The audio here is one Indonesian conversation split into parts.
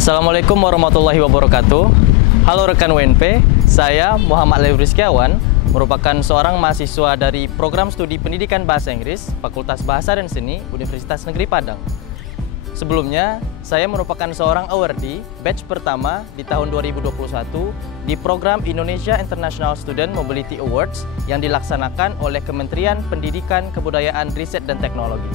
Assalamualaikum warahmatullahi wabarakatuh. Halo rekan UNP, saya Muhammad Levi Rizkiawan, merupakan seorang mahasiswa dari Program Studi Pendidikan Bahasa Inggris, Fakultas Bahasa dan Seni, Universitas Negeri Padang. Sebelumnya, saya merupakan seorang awardee batch pertama di tahun 2021 di program Indonesia International Student Mobility Awards yang dilaksanakan oleh Kementerian Pendidikan, Kebudayaan, Riset, dan Teknologi.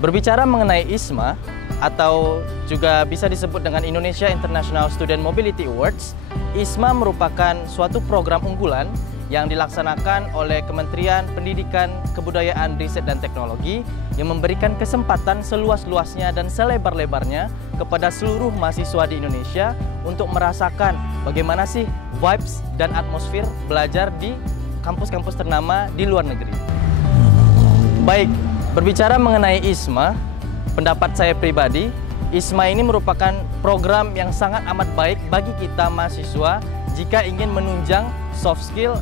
Berbicara mengenai ISMA, atau juga bisa disebut dengan Indonesia International Student Mobility Awards, ISMA merupakan suatu program unggulan yang dilaksanakan oleh Kementerian Pendidikan, Kebudayaan, Riset, dan Teknologi yang memberikan kesempatan seluas-luasnya dan selebar-lebarnya kepada seluruh mahasiswa di Indonesia untuk merasakan bagaimana sih vibes dan atmosfer belajar di kampus-kampus ternama di luar negeri. Baik, berbicara mengenai ISMA, pendapat saya pribadi, ISMA ini merupakan program yang sangat amat baik bagi kita mahasiswa jika ingin menunjang soft skill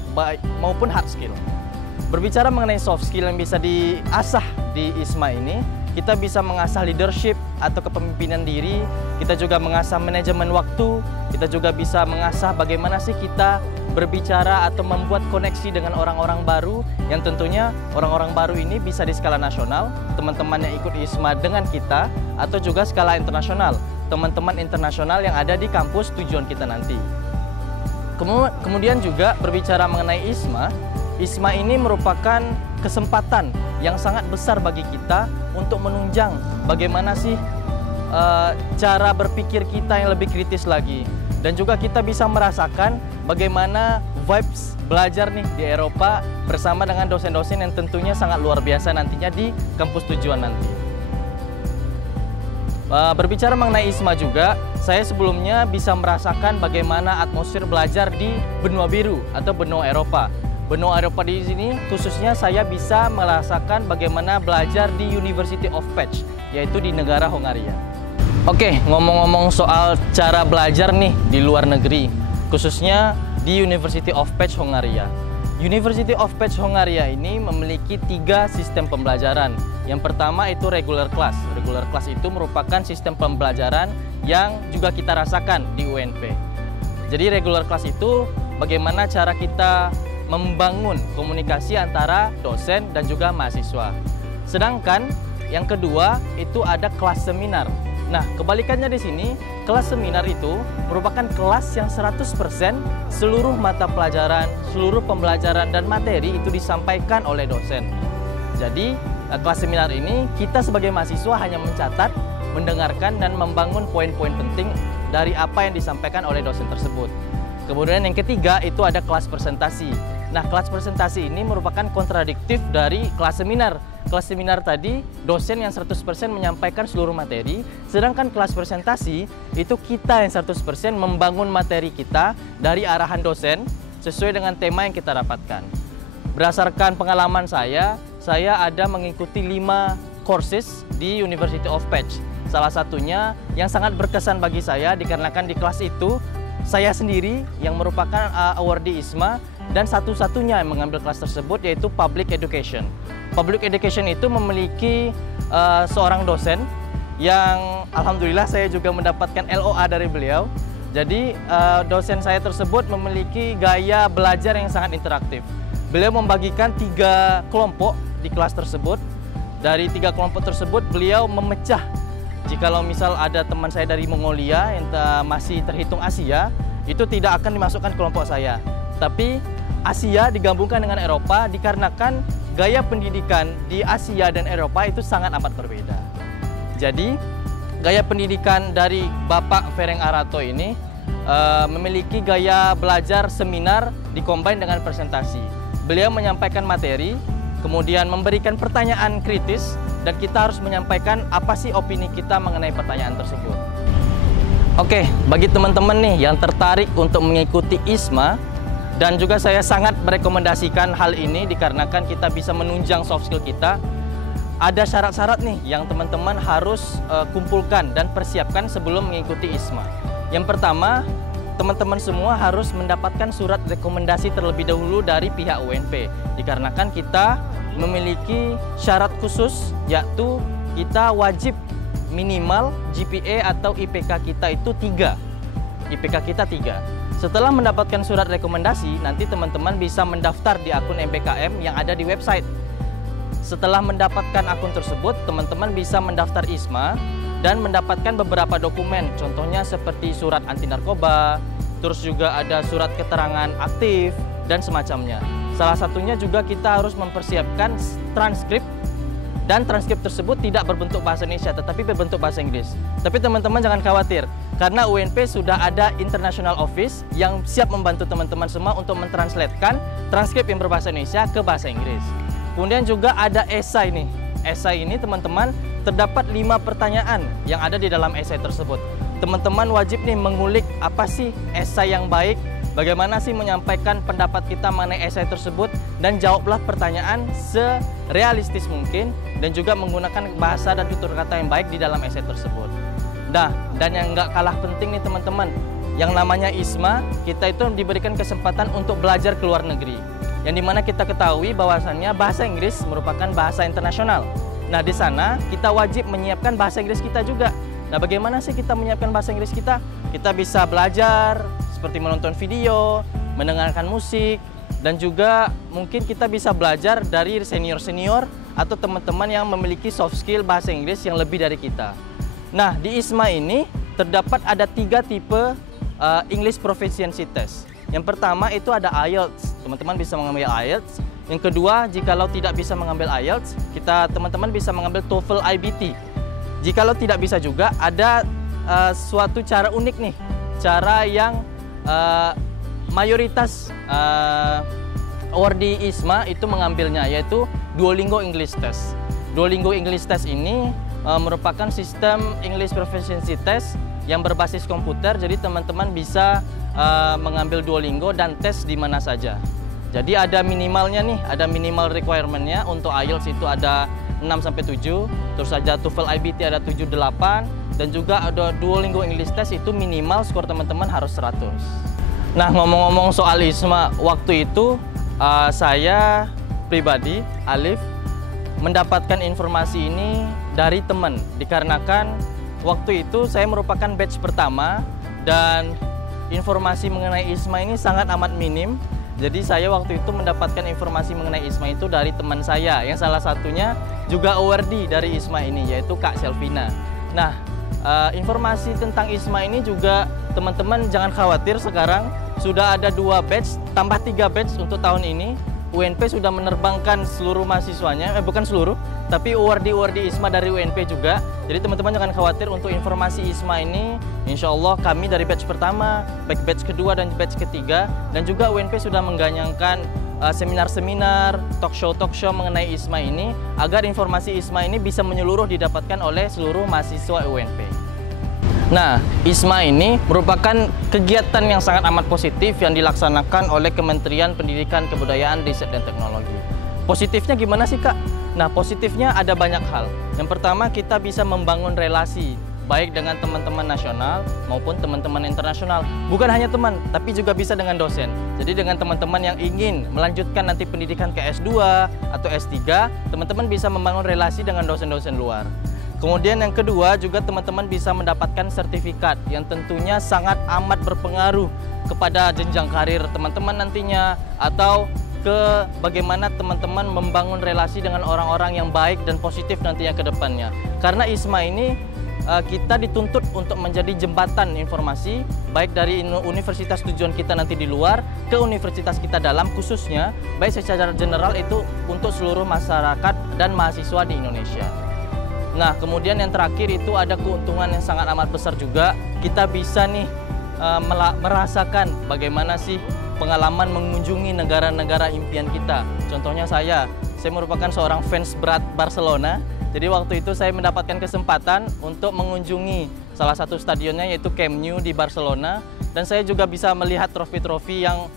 maupun hard skill. Berbicara mengenai soft skill yang bisa diasah di ISMA ini, kita bisa mengasah leadership atau kepemimpinan diri, kita juga mengasah manajemen waktu, kita juga bisa mengasah bagaimana sih kita berbicara atau membuat koneksi dengan orang-orang baru, yang tentunya orang-orang baru ini bisa di skala nasional, teman-teman yang ikut ISMA dengan kita, atau juga skala internasional, teman-teman internasional yang ada di kampus tujuan kita nanti. Kemudian juga berbicara mengenai ISMA, ISMA ini merupakan kesempatan yang sangat besar bagi kita untuk menunjang bagaimana sih cara berpikir kita yang lebih kritis lagi. Dan juga kita bisa merasakan bagaimana vibes belajar nih di Eropa bersama dengan dosen-dosen yang tentunya sangat luar biasa nantinya di kampus tujuan nanti. Berbicara mengenai ISMA juga, saya sebelumnya bisa merasakan bagaimana atmosfer belajar di benua biru atau benua Eropa. Benua Eropa di sini khususnya saya bisa merasakan bagaimana belajar di University of Pécs, yaitu di negara Hongaria. Oke, ngomong-ngomong soal cara belajar nih di luar negeri, khususnya di University of Pécs Hongaria. University of Pécs Hongaria ini memiliki 3 sistem pembelajaran. Yang pertama itu regular class. Regular class itu merupakan sistem pembelajaran yang juga kita rasakan di UNP. Jadi regular class itu bagaimana cara kita membangun komunikasi antara dosen dan juga mahasiswa. Sedangkan yang kedua itu ada kelas seminar. Nah, kebalikannya di sini, kelas seminar itu merupakan kelas yang 100% seluruh mata pelajaran, seluruh pembelajaran dan materi itu disampaikan oleh dosen. Jadi, kelas seminar ini kita sebagai mahasiswa hanya mencatat, mendengarkan dan membangun poin-poin penting dari apa yang disampaikan oleh dosen tersebut. Kemudian yang ketiga itu ada kelas presentasi. Nah, kelas presentasi ini merupakan kontradiktif dari kelas seminar. Kelas seminar tadi, dosen yang 100% menyampaikan seluruh materi, sedangkan kelas presentasi, itu kita yang 100% membangun materi kita dari arahan dosen sesuai dengan tema yang kita dapatkan. Berdasarkan pengalaman saya ada mengikuti 5 courses di University of Pécs. Salah satunya yang sangat berkesan bagi saya dikarenakan di kelas itu, saya sendiri yang merupakan awardee ISMA dan satu-satunya yang mengambil kelas tersebut yaitu Public Education. Public Education itu memiliki seorang dosen yang alhamdulillah saya juga mendapatkan LOA dari beliau. Jadi dosen saya tersebut memiliki gaya belajar yang sangat interaktif. Beliau membagikan 3 kelompok di kelas tersebut. Dari 3 kelompok tersebut beliau memecah. Jikalau misal ada teman saya dari Mongolia yang masih terhitung Asia, itu tidak akan dimasukkan kelompok saya. Tapi Asia digabungkan dengan Eropa dikarenakan gaya pendidikan di Asia dan Eropa itu sangat amat berbeda. Jadi, gaya pendidikan dari Bapak Ferenc Arato ini memiliki gaya belajar seminar dikombin dengan presentasi. Beliau menyampaikan materi, kemudian memberikan pertanyaan kritis, dan kita harus menyampaikan apa sih opini kita mengenai pertanyaan tersebut. Oke, bagi teman-teman nih yang tertarik untuk mengikuti ISMA, dan juga saya sangat merekomendasikan hal ini dikarenakan kita bisa menunjang soft skill kita. Ada syarat-syarat nih yang teman-teman harus kumpulkan dan persiapkan sebelum mengikuti ISMA. Yang pertama, teman-teman semua harus mendapatkan surat rekomendasi terlebih dahulu dari pihak UNP. Dikarenakan kita memiliki syarat khusus, yaitu kita wajib minimal GPA atau IPK kita itu 3. IPK kita 3. Setelah mendapatkan surat rekomendasi, nanti teman-teman bisa mendaftar di akun MBKM yang ada di website. Setelah mendapatkan akun tersebut, teman-teman bisa mendaftar ISMA dan mendapatkan beberapa dokumen, contohnya seperti surat anti narkoba, terus juga ada surat keterangan aktif, dan semacamnya. Salah satunya juga kita harus mempersiapkan transkrip, dan transkrip tersebut tidak berbentuk bahasa Indonesia, tetapi berbentuk bahasa Inggris. Tapi teman-teman jangan khawatir, karena UNP sudah ada International Office yang siap membantu teman-teman semua untuk mentranslatekan transkrip yang berbahasa Indonesia ke bahasa Inggris. Kemudian juga ada esai nih. Esai ini teman-teman terdapat 5 pertanyaan yang ada di dalam esai tersebut. Teman-teman wajib nih mengulik apa sih esai yang baik, bagaimana sih menyampaikan pendapat kita mengenai esai tersebut, dan jawablah pertanyaan serealistis mungkin dan juga menggunakan bahasa dan tutur kata yang baik di dalam esai tersebut. Nah, dan yang nggak kalah penting nih teman-teman, yang namanya ISMA, kita itu diberikan kesempatan untuk belajar ke luar negeri. Yang dimana kita ketahui bahwasannya bahasa Inggris merupakan bahasa internasional. Nah, di sana kita wajib menyiapkan bahasa Inggris kita juga. Nah, bagaimana sih kita menyiapkan bahasa Inggris kita? Kita bisa belajar seperti menonton video, mendengarkan musik, dan juga mungkin kita bisa belajar dari senior-senior atau teman-teman yang memiliki soft skill bahasa Inggris yang lebih dari kita. Nah, di ISMA ini terdapat ada 3 tipe English Proficiency Test. Yang pertama itu ada IELTS, teman-teman bisa mengambil IELTS. Yang kedua, jikalau tidak bisa mengambil IELTS, teman-teman bisa mengambil TOEFL IBT. Jikalau tidak bisa juga, ada suatu cara unik nih, cara yang mayoritas awardee ISMA itu mengambilnya, yaitu Duolingo English Test. Duolingo English Test ini merupakan sistem English Proficiency Test yang berbasis komputer, jadi teman-teman bisa mengambil Duolingo dan tes di mana saja. Jadi ada minimalnya nih, ada minimal requirement-nya. Untuk IELTS itu ada 6-7, terus saja TOEFL IBT ada 7-8, dan juga ada Duolingo English Test itu minimal skor teman-teman harus 100. Nah, ngomong-ngomong soal ISMA, waktu itu saya pribadi, Alif, mendapatkan informasi ini dari teman, dikarenakan waktu itu saya merupakan batch pertama dan informasi mengenai ISMA ini sangat amat minim. Jadi saya waktu itu mendapatkan informasi mengenai ISMA itu dari teman saya yang salah satunya juga awardee dari ISMA ini, yaitu Kak Selvina. Nah, informasi tentang ISMA ini juga teman-teman jangan khawatir, sekarang sudah ada 2 batch tambah 3 batch untuk tahun ini. UNP sudah menerbangkan seluruh mahasiswanya, bukan seluruh, tapi awardee ISMA dari UNP juga. Jadi teman-teman jangan khawatir untuk informasi ISMA ini. Insya Allah kami dari batch pertama, batch kedua, dan batch ketiga, dan juga UNP sudah mengganyangkan seminar-seminar, talk show mengenai ISMA ini, agar informasi ISMA ini bisa menyeluruh didapatkan oleh seluruh mahasiswa UNP. Nah, ISMA ini merupakan kegiatan yang sangat amat positif yang dilaksanakan oleh Kementerian Pendidikan, Kebudayaan, Riset, dan Teknologi. Positifnya gimana sih, Kak? Nah, positifnya ada banyak hal. Yang pertama, kita bisa membangun relasi, baik dengan teman-teman nasional maupun teman-teman internasional. Bukan hanya teman, tapi juga bisa dengan dosen. Jadi dengan teman-teman yang ingin melanjutkan nanti pendidikan ke S2 atau S3, teman-teman bisa membangun relasi dengan dosen-dosen luar. Kemudian yang kedua juga teman-teman bisa mendapatkan sertifikat yang tentunya sangat amat berpengaruh kepada jenjang karir teman-teman nantinya, atau ke bagaimana teman-teman membangun relasi dengan orang-orang yang baik dan positif nantinya ke depannya. Karena ISMA ini kita dituntut untuk menjadi jembatan informasi baik dari universitas tujuan kita nanti di luar ke universitas kita dalam, khususnya baik secara general itu untuk seluruh masyarakat dan mahasiswa di Indonesia. Nah, kemudian yang terakhir itu ada keuntungan yang sangat amat besar juga. Kita bisa nih merasakan bagaimana sih pengalaman mengunjungi negara-negara impian kita. Contohnya saya merupakan seorang fans berat Barcelona. Jadi waktu itu saya mendapatkan kesempatan untuk mengunjungi salah satu stadionnya, yaitu Camp Nou di Barcelona. Dan saya juga bisa melihat trofi-trofi yang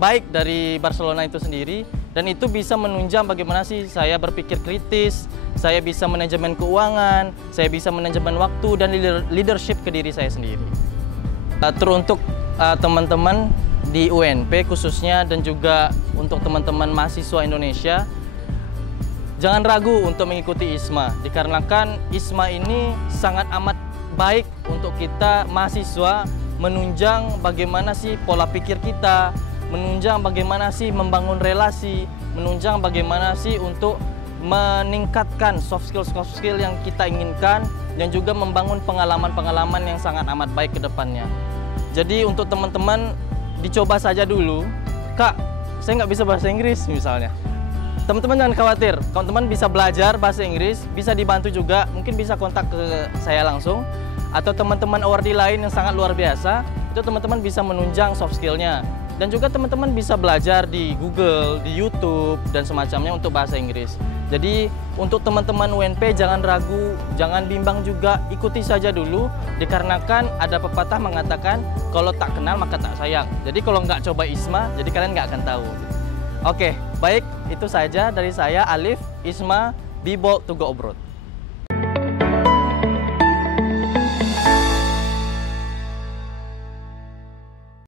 baik dari Barcelona itu sendiri. Dan itu bisa menunjang bagaimana sih saya berpikir kritis, saya bisa manajemen keuangan, saya bisa manajemen waktu, dan leadership ke diri saya sendiri. Teruntuk teman-teman di UNP khususnya, dan juga untuk teman-teman mahasiswa Indonesia, Jangan ragu untuk mengikuti ISMA, dikarenakan ISMA ini sangat amat baik untuk kita mahasiswa menunjang bagaimana sih pola pikir kita, menunjang bagaimana sih membangun relasi, menunjang bagaimana sih untuk meningkatkan soft skill yang kita inginkan, dan juga membangun pengalaman-pengalaman yang sangat amat baik ke depannya. Jadi untuk teman-teman, dicoba saja dulu. Kak, saya nggak bisa bahasa Inggris misalnya. Teman-teman jangan khawatir, teman-teman bisa belajar bahasa Inggris, bisa dibantu juga, mungkin bisa kontak ke saya langsung, atau teman-teman awardee lain yang sangat luar biasa, itu teman-teman bisa menunjang soft skill-nya. Dan juga teman-teman bisa belajar di Google, di YouTube, dan semacamnya untuk bahasa Inggris. Jadi untuk teman-teman UNP jangan ragu, jangan bimbang juga, ikuti saja dulu, dikarenakan ada pepatah mengatakan, kalau tak kenal maka tak sayang. Jadi kalau nggak coba ISMA, jadi kalian nggak akan tahu. Oke, baik, itu saja dari saya, Alif, ISMA, Be Bold to Go Abroad.